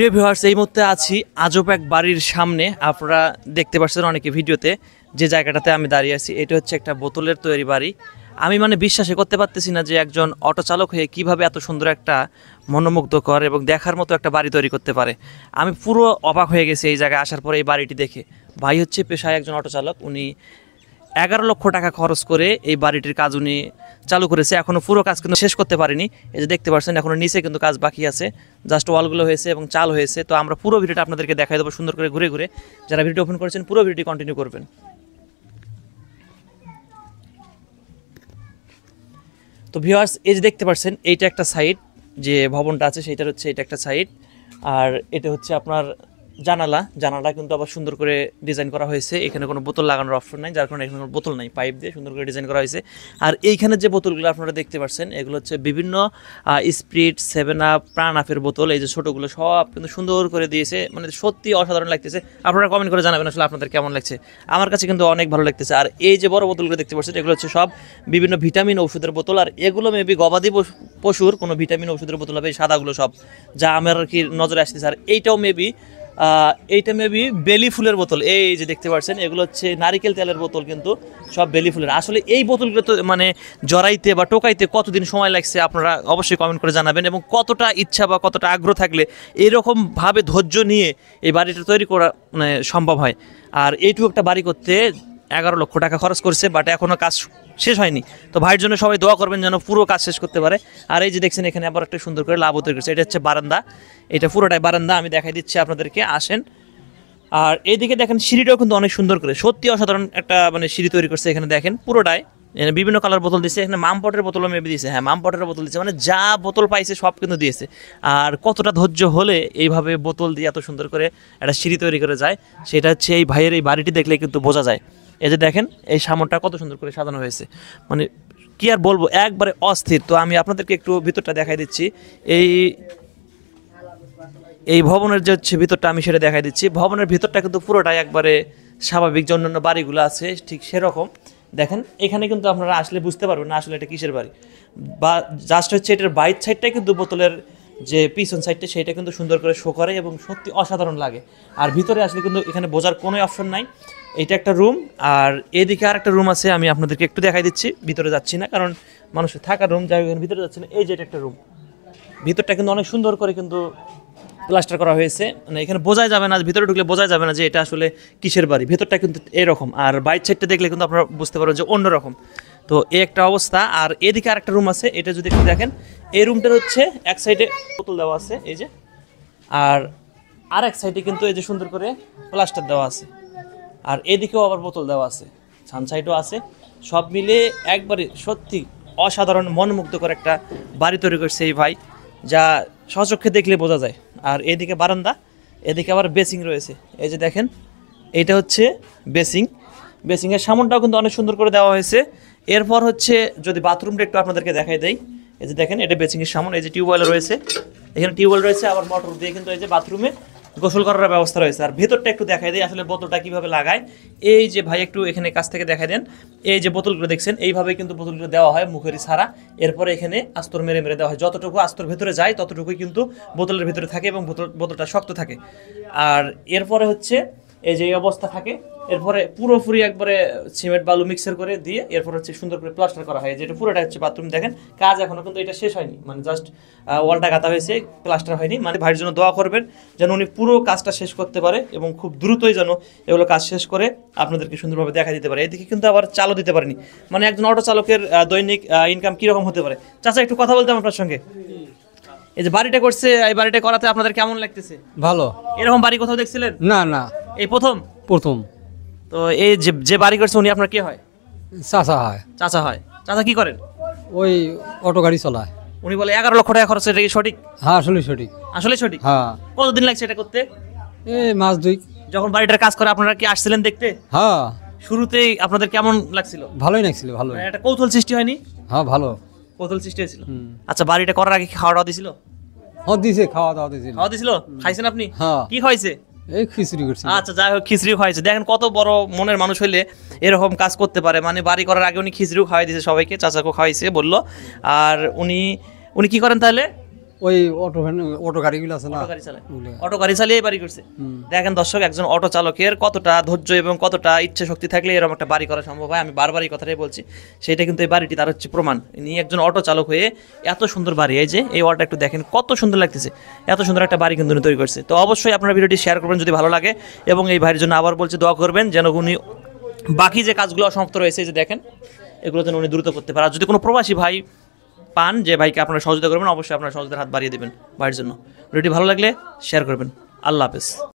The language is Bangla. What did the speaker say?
প্রিয় ভিউয়ার্স, এই মুহূর্তে আছি আজব এক বাড়ির সামনে। আপনারা দেখতে পাচ্ছেন অনেকে ভিডিওতে যে জায়গাটাতে আমি দাঁড়িয়ে আছি, এটা হচ্ছে একটা বোতলের তৈরি বাড়ি। আমি বিশ্বাসই করতে পারতেছি না যে একজন অটো চালক হয়ে কিভাবে এত সুন্দর একটা মনোমুগ্ধকর এবং দেখার মতো একটা বাড়ি তৈরি করতে পারে। আমি পুরো অবাক হয়ে গেছি এই জায়গায় আসার পরে এই বাড়িটি দেখে। ভাই হচ্ছে পেশায় একজন অটো চালক, উনি 11 লক্ষ টাকা খরচ করে এই বাড়িটির কাজ উনি চালু করেছে। এখনও পুরো কাজ কিন্তু শেষ করতে পারিনি। এই যে দেখতে পাচ্ছেন এখনও নিচে কিন্তু কাজ বাকি আছে, জাস্ট ওয়ালগুলো হয়েছে এবং চাল হয়েছে। তো আমরা পুরো ভিডিওটা আপনাদেরকে দেখাই দেবো সুন্দর করে ঘুরে ঘুরে। যারা ভিডিও ওপেন করেছেন পুরো ভিডিওটি কন্টিনিউ করবেন। তো ভিউয়ার্স, এই যে দেখতে পাচ্ছেন এইটা একটা সাইড, যে ভবনটা আছে সেইটার হচ্ছে এটা একটা সাইড। আর এটা হচ্ছে আপনার জানালা কিন্তু আবার সুন্দর করে ডিজাইন করা হয়েছে। এখানে কোনো বোতল লাগানোর অপশন নাই, যার কারণে এখানে কোনো বোতল নাই, পাইপ দিয়ে সুন্দর করে ডিজাইন করা হয়েছে। আর এইখানে যে বোতলগুলো আপনারা দেখতে পাচ্ছেন এগুলো হচ্ছে বিভিন্ন স্প্রিট, 7 আপ, প্রাণ আপের বোতল। এই যে ছোটোগুলো সব কিন্তু সুন্দর করে দিয়েছে, মানে সত্যি অসাধারণ লাগতেছে। আপনারা কমেন্ট করে জানাবেন আসলে আপনাদের কেমন লাগছে। আমার কাছে কিন্তু অনেক ভালো লাগতেছে। আর এই যে বড় বোতলগুলো দেখতে পাচ্ছেন এগুলো হচ্ছে সব বিভিন্ন ভিটামিন ওষুধের বোতল। আর এগুলো মেবি গবাদি পশুর কোনো ভিটামিন ওষুধের বোতল হবে, এই সাদাগুলো সব যা আমার আর কি নজরে আসতেছে। আর এইটা মেবি বেলি ফুলের বোতল। এই যে দেখতে পাচ্ছেন এগুলো হচ্ছে নারিকেল তেলের বোতল, কিন্তু সব বেলি ফুলের। আসলে এই বোতলগুলো তো জড়াইতে বা টোকাইতে কতদিন সময় লাগছে আপনারা অবশ্যই কমেন্ট করে জানাবেন, এবং কতটা ইচ্ছা বা কতটা আগ্রহ থাকলে এরকমভাবে ধৈর্য নিয়ে এই বাড়িটা তৈরি করা সম্ভব হয়। আর এইটুকু একটা বাড়ি করতে 11 লক্ষ টাকা খরচ করছে, বাট এখনও কাজ শেষ হয়নি। তো ভাইয়ের জন্য সবাই দোয়া করবেন যেন পুরো কাজ শেষ করতে পারে। আর এই যে দেখছেন এখানে আবার একটা সুন্দর করে লাভ তৈরি করছে, এটা হচ্ছে বারান্দা। এটা পুরোটাই বারান্দা, আমি দেখাই দিচ্ছি আপনাদেরকে, আসেন। আর এইদিকে দেখেন সিঁড়িটাও কিন্তু অনেক সুন্দর করে, সত্যি অসাধারণ একটা সিঁড়ি তৈরি করছে। এখানে দেখেন পুরোটাই বিভিন্ন কালার বোতল দিয়েছে, এখানে মামপটের বোতলও মেবি দিয়েছে। হ্যাঁ, মামপটের বোতল দিয়েছে, যা বোতল পাইছে সব কিন্তু দিয়েছে। আর কতটা ধৈর্য হলে এইভাবে বোতল দিয়ে এত সুন্দর করে একটা সিঁড়ি তৈরি করে যায়, সেটা হচ্ছে এই ভাইয়ের এই বাড়িটি দেখলে কিন্তু বোঝা যায়। এই যে দেখেন এই সামনটা কত সুন্দর করে সাজানো হয়েছে, কি আর বলবো, একবারে অস্থির। তো আমি আপনাদেরকে একটু ভিতরটা দেখাই দিচ্ছি। এই ভবনের যে হচ্ছে ভিতরটা আমি সেটা দেখাই দিচ্ছি। ভবনের ভিতরটা কিন্তু পুরোটাই একবারে স্বাভাবিক যে অন্যান্য বাড়িগুলো আছে ঠিক সেরকম। দেখেন এখানে কিন্তু আপনারা আসলে বুঝতে পারবেন না আসলে এটা কিসের বাড়ি, বা জাস্ট হচ্ছে এটার বাইর সাইডটাই কিন্তু বোতলের যে পিছন সাইডটা সেটা কিন্তু সুন্দর করে শো করে এবং সত্যি অসাধারণ লাগে। আর ভিতরে আসলে কিন্তু এখানে বোঝার কোনো অপশন নাই। এটা একটা রুম, আর এদিকে আর একটা রুম আছে, আমি আপনাদেরকে একটু দেখাই দিচ্ছি। ভিতরে যাচ্ছি না কারণ মানুষের থাকার রুম, যাই হোক ভিতরে যাচ্ছে না। এই যে এটা একটা রুম, ভিতরটা কিন্তু অনেক সুন্দর করে কিন্তু প্লাস্টার করা হয়েছে, এখানে বোঝাই যাবে না, ভিতরে ঢুকলে বোঝাই যাবে না যে এটা আসলে কিসের বাড়ি। ভিতরটা কিন্তু এরকম, আর বাইর সাইডটা দেখলে কিন্তু আপনারা বুঝতে পারবেন যে অন্যরকম। তো এই একটা অবস্থা। আর এদিকে আরেকটা রুম আছে, এটা যদি একটু দেখেন, এই রুমটার হচ্ছে এক সাইডে বোতল দেওয়া আছে এই যে, আর এক সাইডে কিন্তু এই যে সুন্দর করে প্লাস্টার দেওয়া আছে, আর এদিকেও আবার বোতল দেওয়া আছে, ছান সাইডও আছে। সব মিলে একবারে সত্যি অসাধারণ মনমুগ্ধকর একটা বাড়ি তৈরি করছে এই ভাই, যা সচক্ষে দেখলে বোঝা যায়। আর এদিকে বারান্দা, এদিকে আবার বেসিং রয়েছে। এই যে দেখেন এইটা হচ্ছে বেসিংয়ের সামনটাও কিন্তু অনেক সুন্দর করে দেওয়া হয়েছে। এরপর হচ্ছে যদি বাথরুমটা একটু আপনাদেরকে দেখাই দেই, এই যে দেখেন এটা বেসিংয়ের সামন, এই যে টিউবওয়েল রয়েছে, এখানে টিউবওয়েল রয়েছে, আবার মোটর দিয়ে কিন্তু এই যে বাথরুমে গোসল করার ব্যবস্থা রয়েছে। আর ভেতরটা একটু দেখাই দেয় আসলে বোতলটা কীভাবে লাগায়। এই যে ভাই একটু এখানে কাছ থেকে দেখাই দেন, এই যে বোতলগুলো দেখছেন এইভাবে কিন্তু বোতলগুলো দেওয়া হয় মুখের ছাড়া, এরপরে এখানে আস্তর মেরে মেরে দেওয়া হয়। যতটুকু আস্তর ভেতরে যায় ততটুকুই কিন্তু বোতলের ভেতরে থাকে এবং বোতলটা শক্ত থাকে। আর এরপরে হচ্ছে এই যে অবস্থা থাকে, এরপরে পুরোপুরি একবারে সিমেন্ট বালু মিক্সার করে দিয়ে এরপর হচ্ছে সুন্দর করে প্লাস্টার করা হয়। যেটা পুরোটা হচ্ছে বাথরুম। দেখেন কাজ এখনো কিন্তু এটা শেষ হয়নি, জাস্ট ওয়ালটা গাঁথা হয়েছে, প্লাস্টার হয়নি। ভাইয়ের জন্য দোয়া করবেন যেন উনি পুরো কাজটা শেষ করতে পারে এবং খুব দ্রুতই যেন এগুলো কাজ শেষ করে আপনাদেরকে সুন্দরভাবে দেখা দিতে পারে। এদিকে কিন্তু আবার চালও দিতে পারেনি, একজন অটো চালকের দৈনিক ইনকাম কীরকম হতে পারে। চাচা একটু কথা বলতাম আপনার সঙ্গে। এই যে বাড়িটা করছে, এই বাড়িটা করাতে আপনাদের কেমন লাগতেছে? ভালো। এরকম বাড়ি কোথাও দেখছিলেন? না, এই প্রথম। তো এই যে বাড়ি করছে উনি আপনার কে হয়? চাচা হয়। চাচা কি করেন? ওই অটো গাড়ি চালায়। উনি বলে 11 লক্ষ টাকা খরচ, এটা কি সঠিক? হ্যাঁ, আসলে সঠিক। হ্যাঁ। কতদিন লাগছে এটা করতে? এই মাস 2। যখন বাড়িটার কাজ করে আপনারা কি আসছিলেন দেখতে? হ্যাঁ। শুরুতেই আপনাদের কেমন লাগছিল? ভালোই লাগছিল, ভালো। একটা কৌতূহল সৃষ্টি হয়নি? হ্যাঁ, ভালো কৌতূহল সৃষ্টি হয়েছিল। আচ্ছা, বাড়িটা করার আগে খাওয়া দাওয়া দিছিল? হ্যাঁ, দিছে, খাওয়া দাওয়া দিছিল। খাইছেন আপনি? হ্যাঁ। কি খাইছে? এই খিচুড়ি করছি। আচ্ছা, যাই হোক, খিচুড়ি খাইছে। দেখেন কত বড় মনের মানুষ হইলে এরকম কাজ করতে পারে। বাড়ি করার আগে উনি খিচুড়িও খাওয়াই দিয়েছে সবাইকে, চাচাকেও খাওয়াইছে বললো। আর উনি কি করেন তাহলে? ওই অটো ভ্যান অটো গাড়িগুলো আছে না অটো গাড়ি চালায় ওগুলো। অটো গাড়ি চালিয়ে এই বাড়ি করছে দেখেন দর্শক একজন অটো চালকের কতটা ধৈর্য এবং কতটা ইচ্ছে শক্তি থাকলে এরকম একটা বাড়ি করা সম্ভব হয় আমি বারবার এই কথাটাই বলছি সেটা কিন্তু এই বাড়িটি তার হচ্ছে প্রমাণ ইনি একজন অটো চালক হয়ে এত সুন্দর বাড়ি এই যে এই অটোটা একটু দেখেন কত সুন্দর লাগতেছে এত সুন্দর একটা বাড়ি কিন্তু উনি তৈরি করছে তো অবশ্যই আপনারা ভিডিওটি শেয়ার করবেন যদি ভালো লাগে এবং এই ভাইয়ের জন্য আবার বলছি দোয়া করবেন যেন উনি বাকি যে কাজগুলো অসমাপ্ত রয়েছে এই যে দেখেন এগুলো যেন উনি দ্রুত করতে পারে আর যদি কোনো প্রবাসী ভাই পান যে ভাইকে আপনারা সহযোগিতা করবেন অবশ্যই আপনারা সহযোগিতার হাত বাড়িয়ে দেবেন ভাইয়ের জন্য ভিডিওটি ভালো লাগলে শেয়ার করবেন আল্লাহ হাফেজ